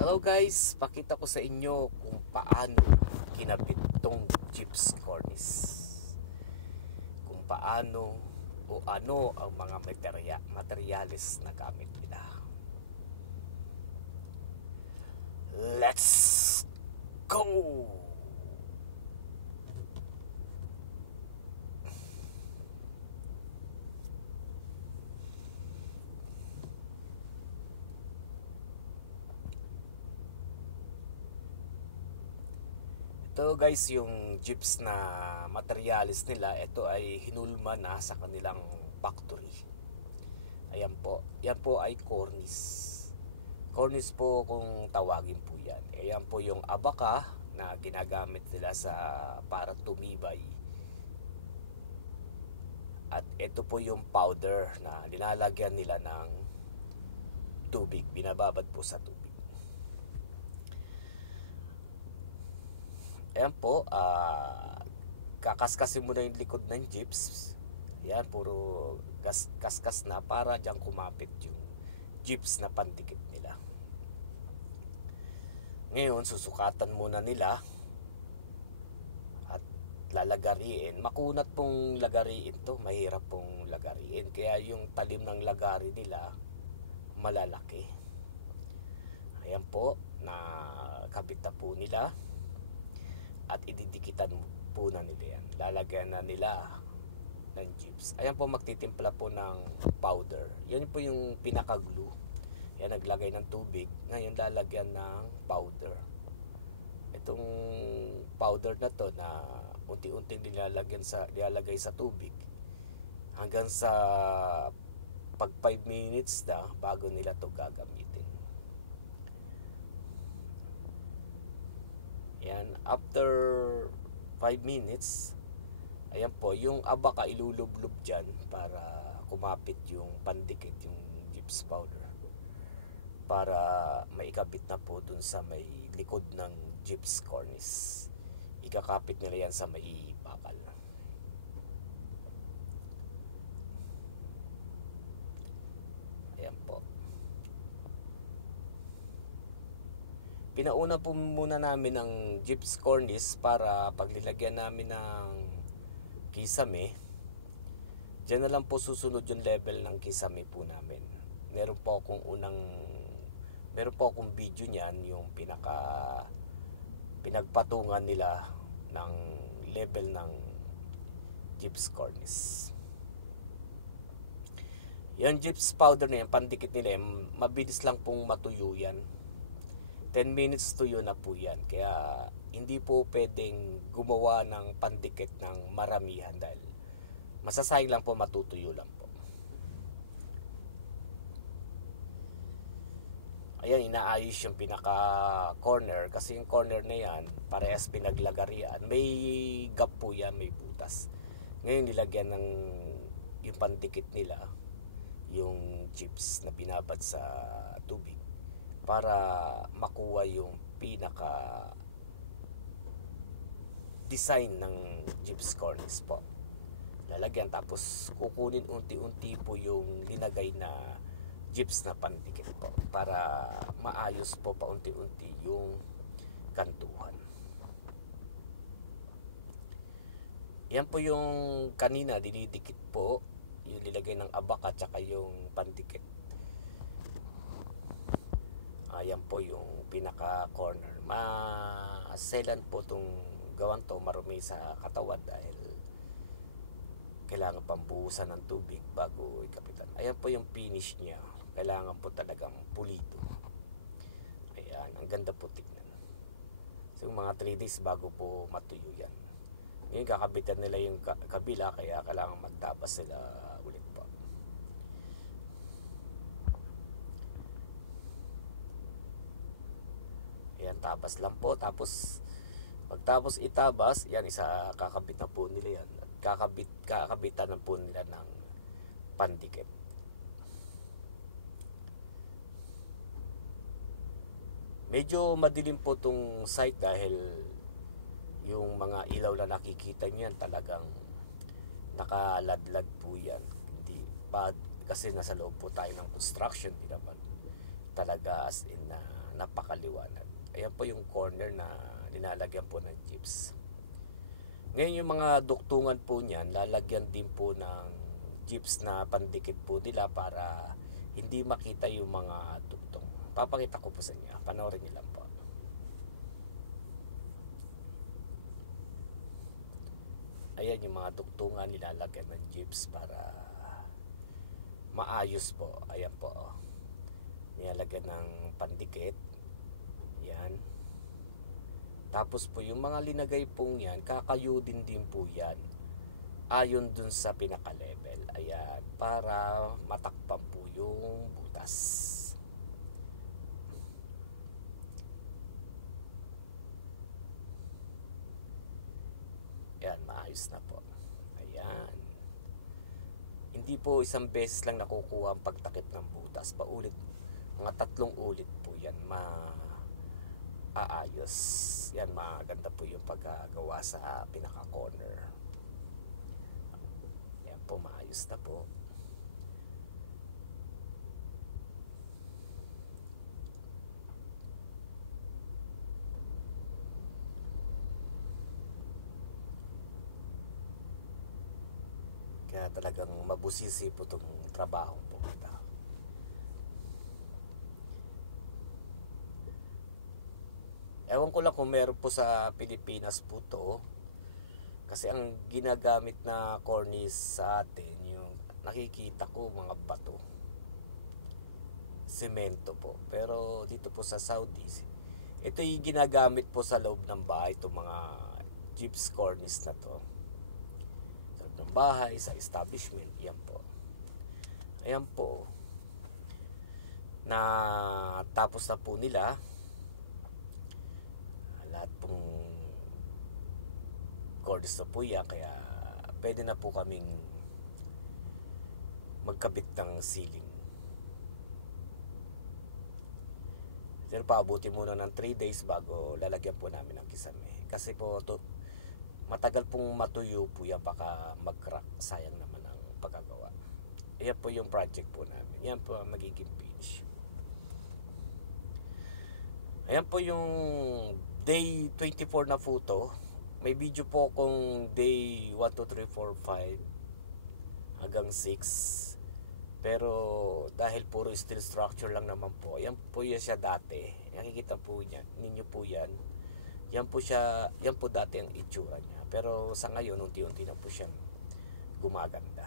Hello guys, pakita ko sa inyo kung paano kinabit tong gyps cornice. Kung paano o ano ang mga materyales na gamit nila. Let's go! Ito guys, yung gyps na materialis nila, ito ay hinulma na sa kanilang factory. Ayan po, yan po ay cornice. Cornice po kung tawagin po yan. Ayan po yung abaka na ginagamit nila para tumibay. At ito po yung powder na nilalagyan nila ng tubig, binababad po sa tubig. Ayan po, kakaskasin mo na yung likod ng gyps. Ayan, puro kaskas na para dyan kumapit yung gyps na pandikit nila. Ngayon, susukatan muna nila at lalagariin. Makunat pong lagariin to, mahirap pong lagariin. Kaya yung talim ng lagari nila, malalaki. Ayan po, nakabit na po nila. At ididikitan po na nila yan. Lalagyan na nila ng gyps. Ayan po, magtitimpla po ng powder. Yan po yung pinaka-glue. Yan, naglagay ng tubig. Ngayon, lalagyan ng powder. Itong powder na to na unti-unting nilalagay sa tubig hanggang sa pag 5 minutes na bago nila to gagamitin. Yan, after 5 minutes, ayan po, yung abaka ilulublob dyan para kumapit yung pandikit, yung gyps powder. Para maikabit na po dun sa may likod ng gyps cornice. Ikakapit nila yan sa may bakal. Ayan po. Pinauna po muna namin ang gyps cornice para paglilagyan namin ng kisame. Diyan na lang po susunod yung level ng kisame po namin. Meron po akong video niyan, yung pinagpatungan nila ng level ng gyps cornice. Yung gyps powder na yan, pandikit nila yan, mabilis lang pong matuyo yan. 10 minutes tuyo na po yan. Kaya hindi po pwedeng gumawa ng pandikit ng maramihan dahil masasayang lang po, matutuyo lang po. Ayan, inaayos yung pinaka-corner kasi yung corner na yan, parehas pinaglagarian. May gap po yan, may butas. Ngayon nilagyan ng yung pandikit nila, yung gyps na pinabad sa tubig, para makuha yung pinaka design ng gyps cornice po. Lalagyan, tapos kukunin unti-unti po yung linagay na gyps na pandikit po para maayos po paunti-unti yung kantuhan. Yan po yung kanina dinidikit po, yung nilagay ng abaka tsaka yung pandikit. Ayan po yung pinaka corner. Maselan po itong gawan to, marumi sa katawan dahil kailangan pambuhusan ng tubig bago ikapitan. Ayan po yung finish niya. Kailangan po talagang pulido. Ayan, ang ganda po tignan. So yung mga 3 days bago po matuyo yan. Ngayon kakabitan nila yung kabila, kaya kailangan magtabas sila ulit po. Ayan, tabas lang po. Tapos pagtapos itabas, yan, kakabit na po nila yan. At kakabitan na po nila ng pandikit. Medyo madilim po tong site dahil yung mga ilaw na nakikita niyan talagang nakaladlad po yan. Hindi pa, kasi nasa loob po tayo ng construction, di naman talaga as in napakaliwanag. Ayan po yung corner na nilalagyan po ng gyps. Ngayon yung mga duktungan po niyan, lalagyan din po ng gyps na pandikit po nila para hindi makita yung mga duktong. Papakita ko po sa inyo. Panoorin niyo lang po. Ayan yung mga duktungan nilalagyan ng gyps para maayos po. Ayan po. Nilalagyan ng pandikit. Yan. Tapos po yung mga linagay pong yan, kakayudin din po yan ayon dun sa pinaka-level. Ayan, para matakpan po yung butas. Ayan, maayos na po. Ayan. Hindi po isang beses lang nakukuha ang pagtakip ng butas. Paulit, mga 3 ulit po yan aayos. Yan, maganda po yung paggawa sa pinaka-corner. Yan po, maayos na po. Kaya talagang mabusisi po itong trabaho po kita. Ewan ko lang kung meron po sa Pilipinas po to. Kasi ang ginagamit na cornice sa atin, yung nakikita ko mga bato. Semento po. Pero dito po sa Saudi, ito yung ginagamit po sa loob ng bahay, itong mga gyps cornice na to. Sa loob ng bahay, sa establishment, yan po. Ayan po. Na tapos na po nila. Lahat pong cornice na po yan, kaya pwede na po kaming magkabit ng ceiling. Pero paabuti muna ng 3 days bago lalagyan po namin ng kisame. Kasi po matagal pong matuyo po yan, baka mag-crack. Sayang naman ang pagkagawa. Ayan po yung project po namin. Yan po ang magiging page. Ayan po yung day 24 na photo. May video po kung day 1, 2, 3, 4, 5 hanggang 6. Pero dahil puro steel structure lang naman po, yan po yan siya dati. Nakikita po niya, ninyo po yan. Yan po dati ang itsura niya. Pero sa ngayon, unti-unti na po siyang gumaganda.